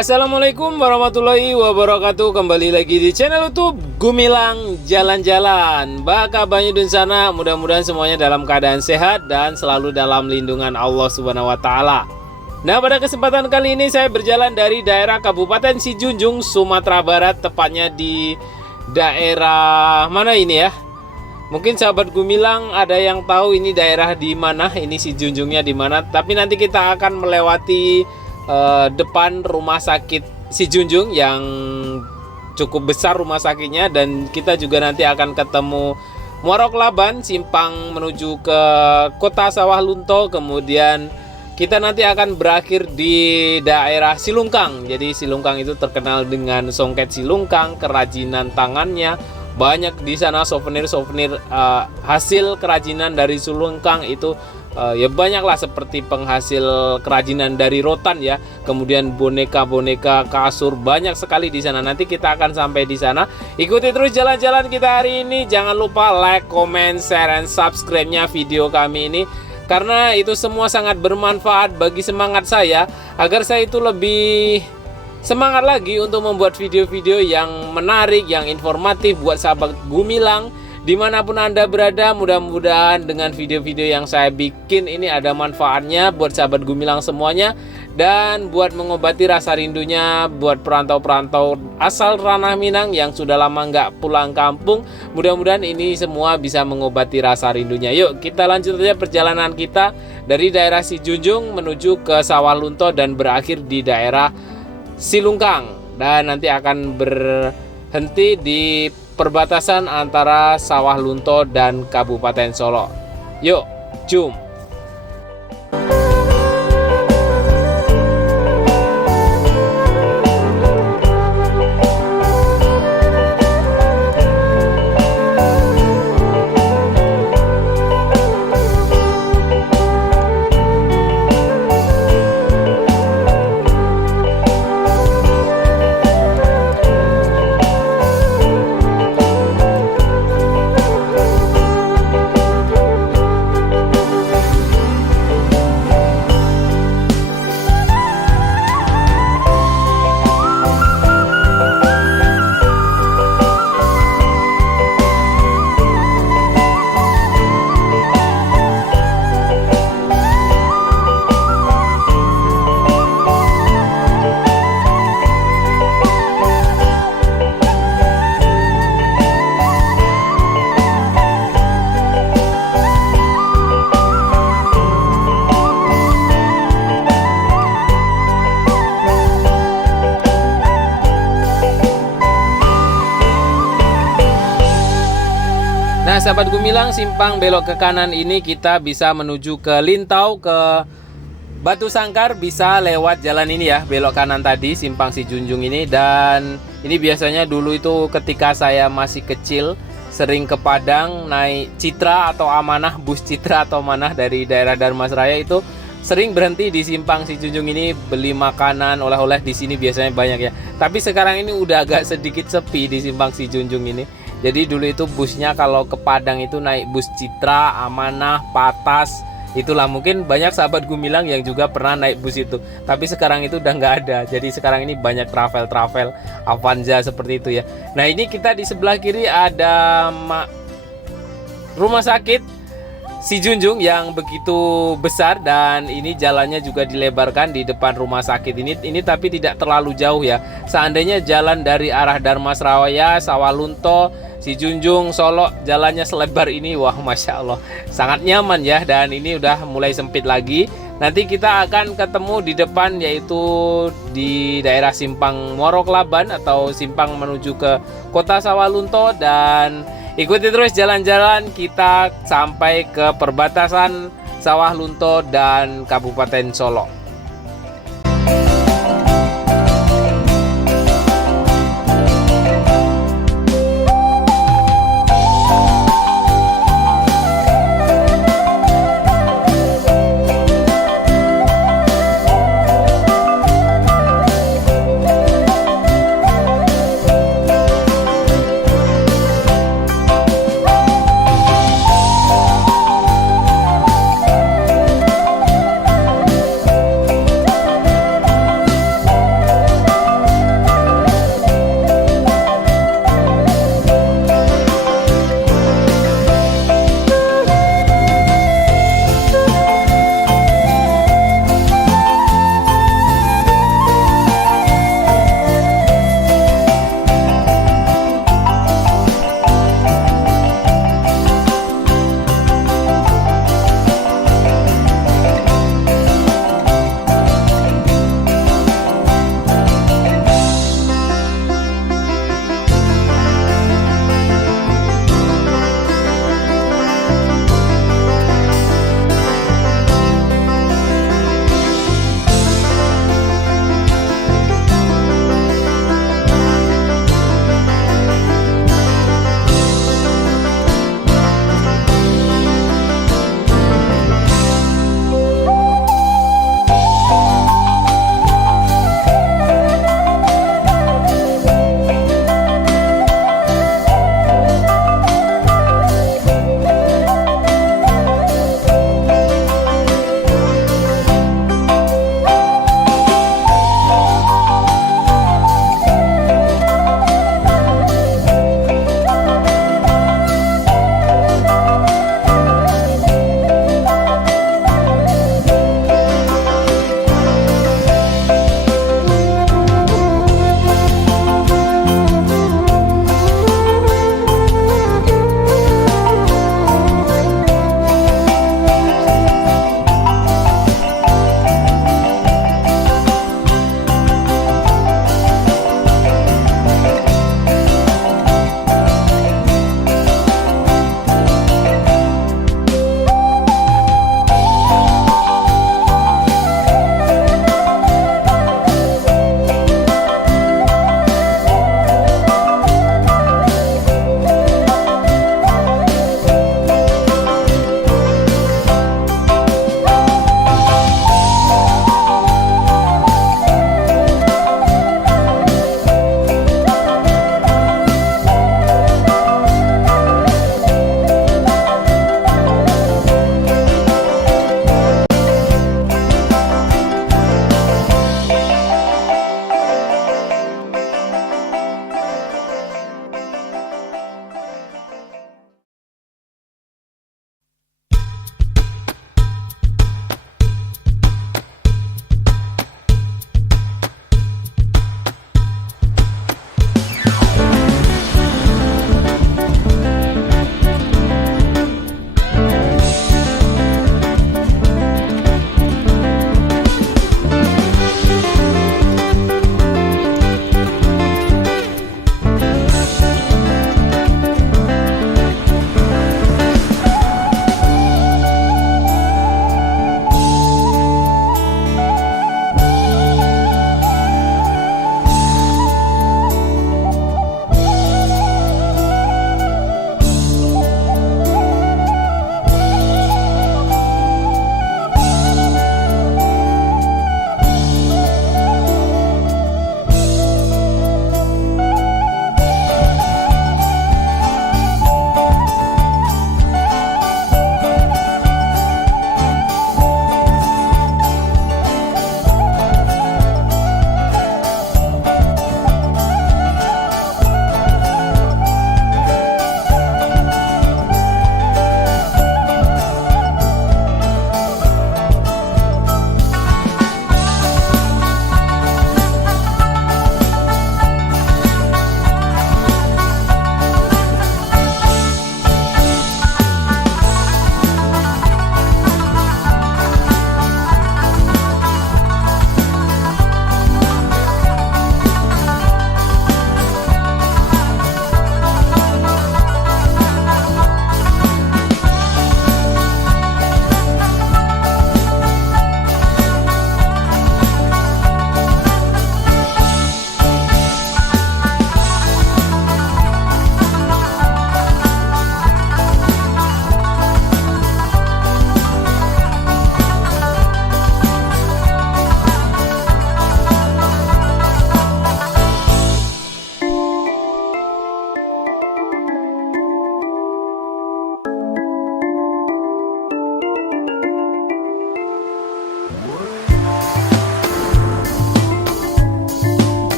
Assalamualaikum warahmatullahi wabarakatuh. Kembali lagi di channel YouTube Gumilang Jalan-Jalan. Baka banyu di sana, mudah-mudahan semuanya dalam keadaan sehat dan selalu dalam lindungan Allah Subhanahu wa taala. Nah, pada kesempatan kali ini saya berjalan dari daerah Kabupaten Sijunjung, Sumatera Barat, tepatnya di daerah mana ini ya? Mungkin sahabat Gumilang ada yang tahu ini daerah di mana, ini Sijunjungnya di mana, tapi nanti kita akan melewati depan rumah sakit Sijunjung yang cukup besar rumah sakitnya, dan kita juga nanti akan ketemu Muara Kelaban, simpang menuju ke Kota Sawah Lunto, kemudian kita nanti akan berakhir di daerah Silungkang. Jadi Silungkang itu terkenal dengan songket Silungkang, kerajinan tangannya banyak di sana, souvenir-souvenir hasil kerajinan dari Silungkang itu. Ya banyaklah, seperti penghasil kerajinan dari rotan ya, kemudian boneka-boneka, kasur, banyak sekali di sana. Nanti kita akan sampai di sana. Ikuti terus jalan-jalan kita hari ini. Jangan lupa like, comment, share, and subscribe-nya video kami ini, karena itu semua sangat bermanfaat bagi semangat saya, agar saya itu lebih semangat lagi untuk membuat video-video yang menarik, yang informatif buat sahabat Gumilang dimanapun Anda berada. Mudah-mudahan dengan video-video yang saya bikin ini ada manfaatnya buat sahabat Gumilang semuanya, dan buat mengobati rasa rindunya buat perantau-perantau asal Ranah Minang yang sudah lama nggak pulang kampung. Mudah-mudahan ini semua bisa mengobati rasa rindunya. Yuk kita lanjut aja perjalanan kita dari daerah Sijunjung menuju ke Sawah Lunto dan berakhir di daerah Silungkang, dan nanti akan berhenti di perbatasan antara Sawah Lunto dan Kabupaten Solo. Yuk, jom. Nah, sahabat Gumilang, simpang belok ke kanan ini kita bisa menuju ke Lintau, ke Batu Sangkar, bisa lewat jalan ini ya, belok kanan tadi, simpang Sijunjung ini. Dan ini biasanya dulu itu ketika saya masih kecil sering ke Padang naik Citra atau Amanah, bus Citra atau Amanah dari daerah Darmasraya, itu sering berhenti di simpang Sijunjung ini beli makanan, oleh-oleh. Di sini biasanya banyak ya. Tapi sekarang ini udah agak sedikit sepi di simpang Sijunjung ini. Jadi dulu itu busnya kalau ke Padang itu naik bus Citra, Amanah, Patas. Itulah, mungkin banyak sahabat Gumilang yang juga pernah naik bus itu. Tapi sekarang itu udah nggak ada. Jadi sekarang ini banyak travel Avanza seperti itu ya. Nah, ini kita di sebelah kiri ada rumah sakit Sijunjung yang begitu besar, dan ini jalannya juga dilebarkan di depan rumah sakit ini tapi tidak terlalu jauh ya. Seandainya jalan dari arah Darmasraya, Sawah Lunto, Sijunjung, Solo, jalannya selebar ini, wah Masya Allah, sangat nyaman ya. Dan ini udah mulai sempit lagi. Nanti kita akan ketemu di depan, yaitu di daerah simpang Muara Kelaban atau simpang menuju ke Kota Sawah Lunto. Dan ikuti terus jalan-jalan kita sampai ke perbatasan Sawah Lunto dan Kabupaten Solo.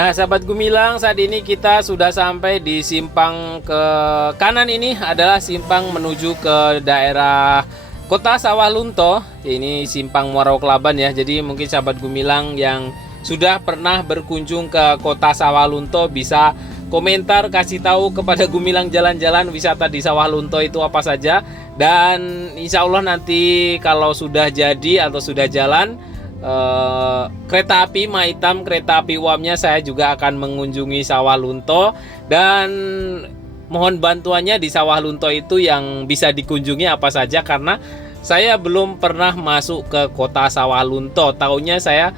Nah, sahabat Gumilang, saat ini kita sudah sampai di simpang ke kanan. Ini adalah simpang menuju ke daerah Kota Sawah Lunto. Ini simpang Muaro Kelaban ya. Jadi mungkin sahabat Gumilang yang sudah pernah berkunjung ke Kota Sawah Lunto bisa komentar, kasih tahu kepada Gumilang jalan-jalan wisata di Sawah Lunto itu apa saja. Dan insya Allah nanti kalau sudah jadi atau sudah jalan kereta api Mahitam, kereta api uapnya, saya juga akan mengunjungi Sawah Lunto. Dan mohon bantuannya di Sawah Lunto itu yang bisa dikunjungi apa saja, karena saya belum pernah masuk ke Kota Sawah Lunto. Tahunya saya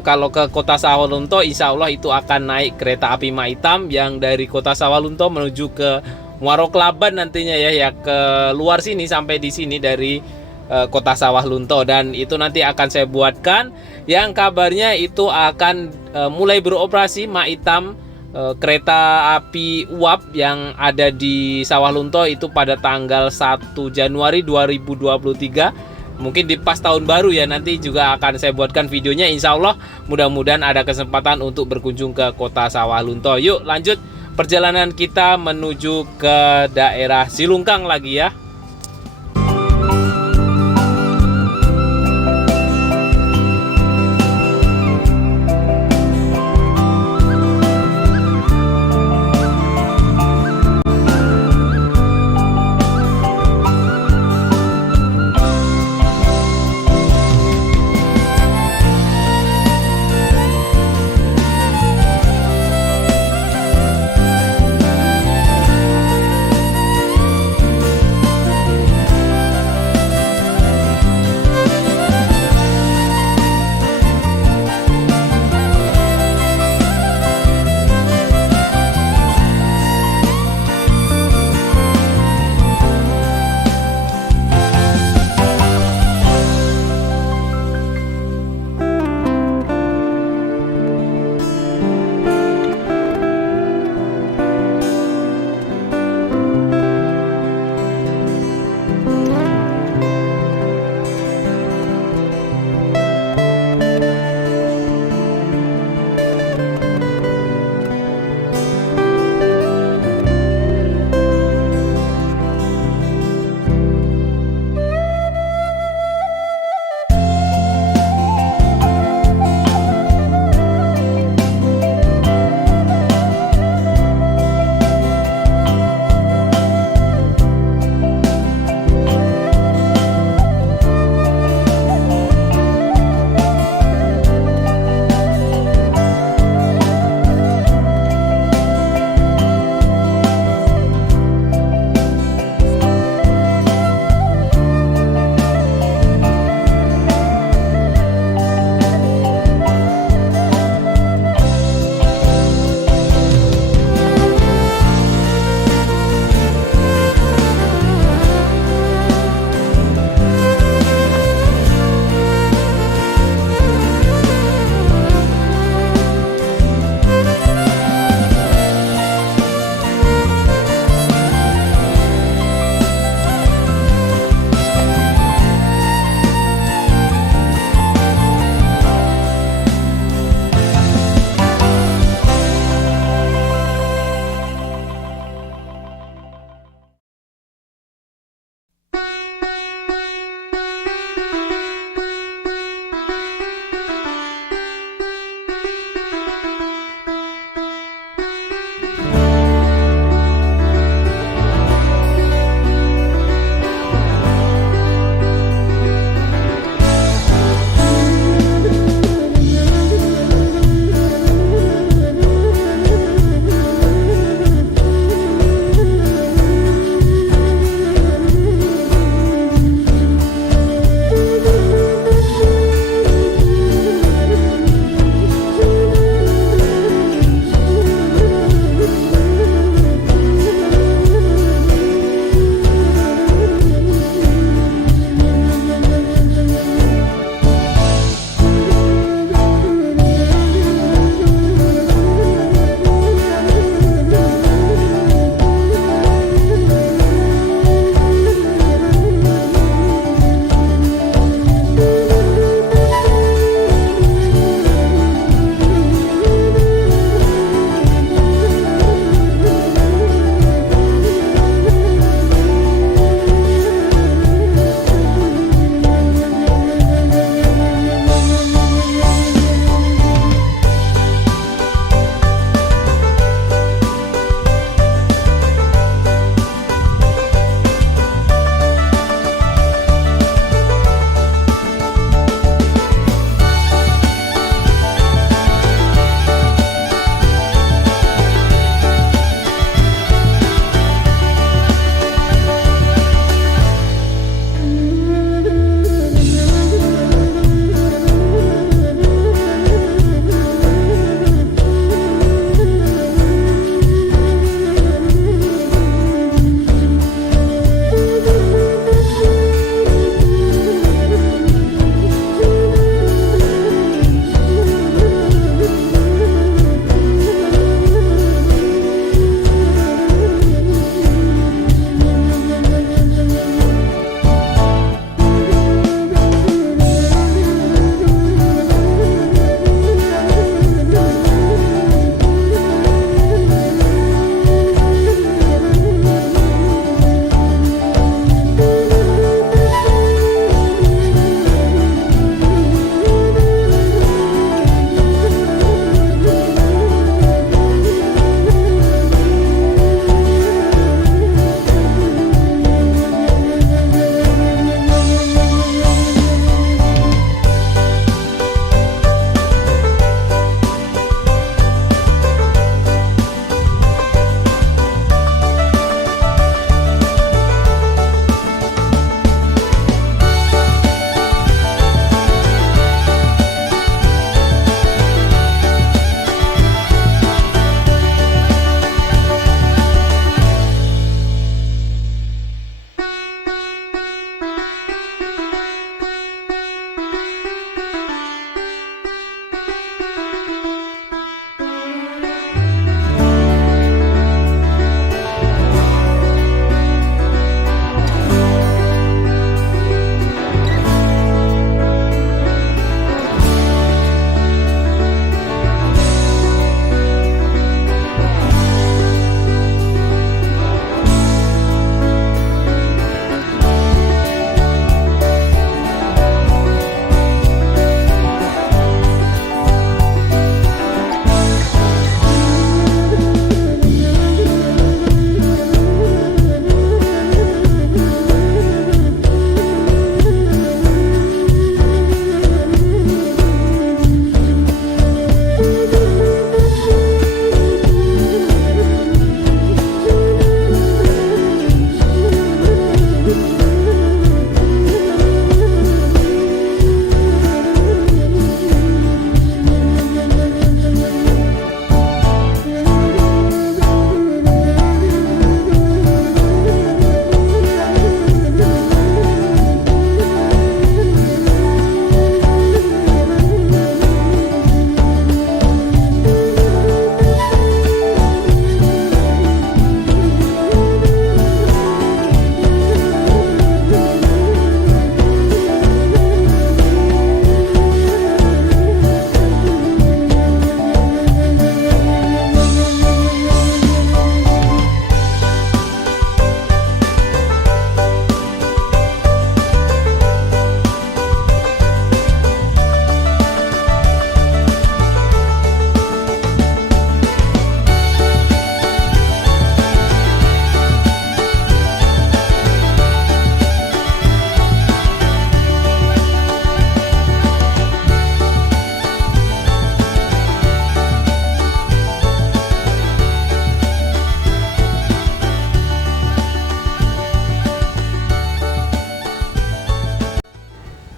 kalau ke Kota Sawah Lunto insya Allah itu akan naik kereta api Mahitam yang dari Kota Sawah Lunto menuju ke Muaro Kelaban nantinya ya ke luar sini sampai di sini dari Kota Sawah Lunto. Dan itu nanti akan saya buatkan yang kabarnya itu akan mulai beroperasi Mahitam, kereta api uap yang ada di Sawah Lunto itu pada tanggal 1 Januari 2023. Mungkin di pas tahun baru ya, nanti juga akan saya buatkan videonya. Insya Allah mudah-mudahan ada kesempatan untuk berkunjung ke Kota Sawah Lunto. Yuk lanjut perjalanan kita menuju ke daerah Silungkang lagi ya.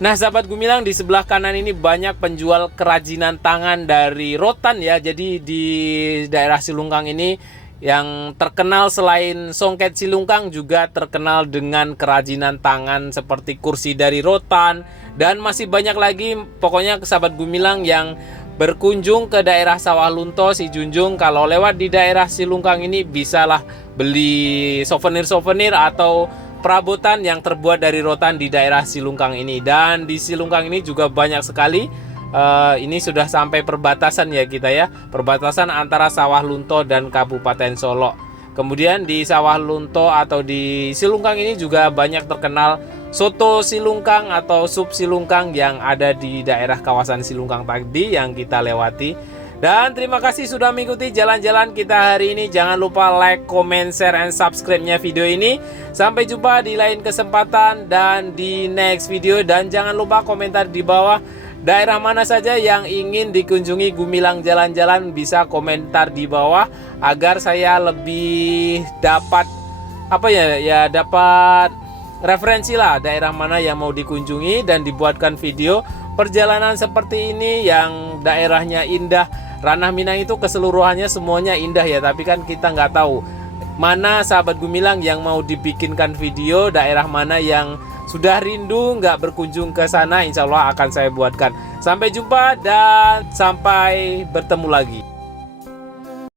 Nah, sahabat Gumilang, di sebelah kanan ini banyak penjual kerajinan tangan dari rotan ya. Jadi di daerah Silungkang ini yang terkenal selain songket Silungkang juga terkenal dengan kerajinan tangan seperti kursi dari rotan dan masih banyak lagi. Pokoknya sahabat Gumilang yang berkunjung ke daerah Sawah Lunto, Sijunjung, kalau lewat di daerah Silungkang ini bisalah beli souvenir-souvenir atau perabotan yang terbuat dari rotan di daerah Silungkang ini. Dan di Silungkang ini juga banyak sekali, ini sudah sampai perbatasan ya kita ya, perbatasan antara Sawah Lunto dan Kabupaten Solok. Kemudian di Sawah Lunto atau di Silungkang ini juga banyak terkenal soto Silungkang atau sup Silungkang yang ada di daerah kawasan Silungkang tadi yang kita lewati. Dan terima kasih sudah mengikuti jalan-jalan kita hari ini. Jangan lupa like, comment, share, and subscribe-nya video ini. Sampai jumpa di lain kesempatan dan di next video. Dan jangan lupa komentar di bawah daerah mana saja yang ingin dikunjungi Gumilang jalan-jalan. Bisa komentar di bawah agar saya lebih dapat dapat referensi lah daerah mana yang mau dikunjungi dan dibuatkan video perjalanan seperti ini yang daerahnya indah. Ranah Minang itu keseluruhannya semuanya indah ya, tapi kan kita nggak tahu mana sahabat Gumilang yang mau dibikinkan video, daerah mana yang sudah rindu nggak berkunjung ke sana. Insya Allah akan saya buatkan. Sampai jumpa dan sampai bertemu lagi.